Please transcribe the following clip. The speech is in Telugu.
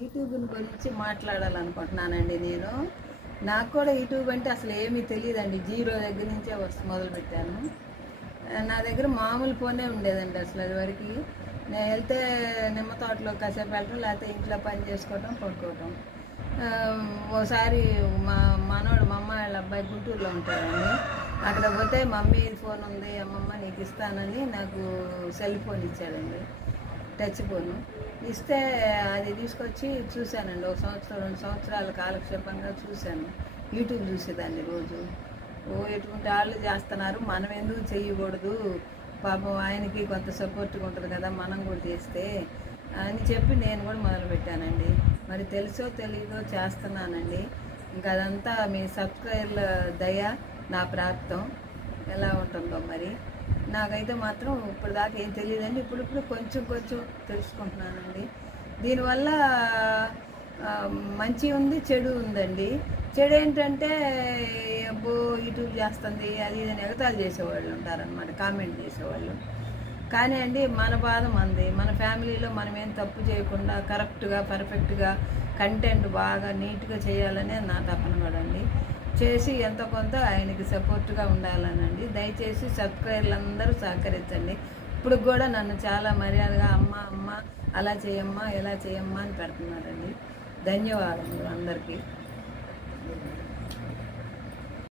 యూట్యూబ్ గురించి మాట్లాడాలనుకుంటున్నానండి నేను. నాకు కూడా యూట్యూబ్ అంటే అసలు ఏమీ తెలియదండి. జీరో దగ్గర నుంచే మొదలుపెట్టాను. నా దగ్గర మామూలు ఫోనే ఉండేదండి అసలు అది వరకు. నేను వెళ్తే నిమ్మ తోటలో కాసేపు వెళ్ళటం, లేకపోతే ఇంట్లో పని చేసుకోవటం, పడుకోవటం. ఓసారి మా అమ్మ వాళ్ళ అబ్బాయి గుంటూరులో ఉంటాడండి. అక్కడ పోతే మమ్మీ ఫోన్ ఉంది అమ్మమ్మ నీకు ఇస్తానని నాకు సెల్ ఫోన్ ఇచ్చాడండి, టచ్ ఫోను ఇస్తే అది తీసుకొచ్చి చూశానండి. 1 సంవత్సరం 2 సంవత్సరాల కాలక్షేపంగా చూశాను. యూట్యూబ్ చూసేదాన్ని రోజు. ఎటువంటి వాళ్ళు చేస్తున్నారు, మనం ఎందుకు చేయకూడదు, పాపం ఆయనకి కొంత సపోర్ట్గా ఉంటుంది కదా మనం కూడా చేస్తే అని చెప్పి నేను కూడా మొదలుపెట్టానండి. మరి తెలుసో తెలీదో చేస్తున్నానండి. ఇంకా అదంతా మీ సబ్స్క్రైబర్ల దయ నా ప్రాప్తం. ఎలా ఉంటుందో మరి. నాకైతే మాత్రం ఇప్పుడు దాకా ఏం తెలియదండి. ఇప్పుడు కొంచెం తెలుసుకుంటున్నానండి. దీనివల్ల మంచి ఉంది, చెడు ఉందండి. చెడు ఏంటంటే అబ్బో యూట్యూబ్ చేస్తుంది అది ఇది ఎగతాళి చేసేవాళ్ళు ఉంటారనమాట, కామెంట్ చేసేవాళ్ళు. కానీ అండి మన బాధ మనది. మన ఫ్యామిలీలో మనం ఏం తప్పు చేయకుండా కరెక్ట్గా పర్ఫెక్ట్గా కంటెంట్ బాగా నీట్గా చేయాలనే నా తపన కూడా అండి. చేసి ఎంతో కొంత ఆయనకి సపోర్ట్గా ఉండాలనండి. దయచేసి సబ్స్క్రైబర్లు అందరూ సహకరించండి. ఇప్పుడు కూడా నన్ను చాలా మర్యాదగా అమ్మ అలా చేయమ్మా ఇలా చేయమ్మా అని పెడుతున్నారండి. ధన్యవాదములు అందరికీ.